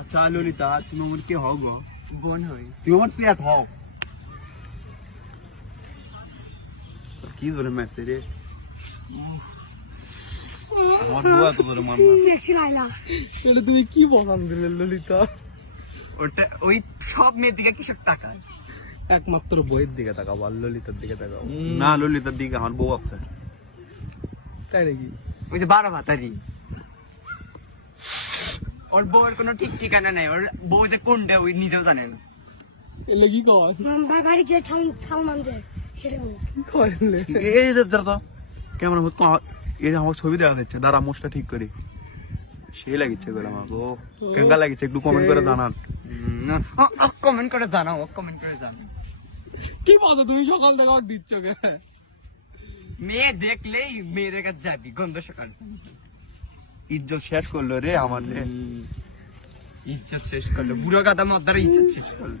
আচ্ছা ললিতা তুমি আমার কে হও গো? বোন হই। তুমি আমার চেট হও। কি জোরে মারছে রে আমার বুয়া, তো জোরে মারলো। দেখছি লাইলা তাহলে তুমি কি বকান দিলে ললিতা? ওটা ওই সব মেয়ের দিকে কিছু টাকা একমাত্র বইয়ের দিকে তাকাবো আর ললিতার দিকে তাকাবো। না ললিতার দিকে আমার বউ আছে। তাই নাকি? ওই যে 12 ভাতারি ওর বউয়ের কোনো ঠিক ঠিকানা নেই, ওর বউ যে কোনটা ওই নিজেও জানে না। এলে কি কয়? বাড়ি যে সালমান যায় সেটা বলো। কি কয় এলে? এই যে দাঁড়া তো কেমন এই আমার ছবি দেখা যাচ্ছে, দাঁড়া মোষটা ঠিক করি। সেই লাগিচ্ছে করে আমার ও কেঙ্গা লাগিচ্ছে, একটু কমেন্ট করে জানান। কমেন্ট করে জানাও, কমেন্ট করে জানাও। কি বলো তুমি সকাল থেকে ওকে দিচ্ছ কে? মেয়ে দেখলেই মেয়েদের কাছে যাবি, গন্ধ সকাল। ইজ্জত শেষ করলো রে আমার রে। ইজ্জত শেষ করলো, বুড়ো গাদা মদ্দার ইজ্জত শেষ করলো।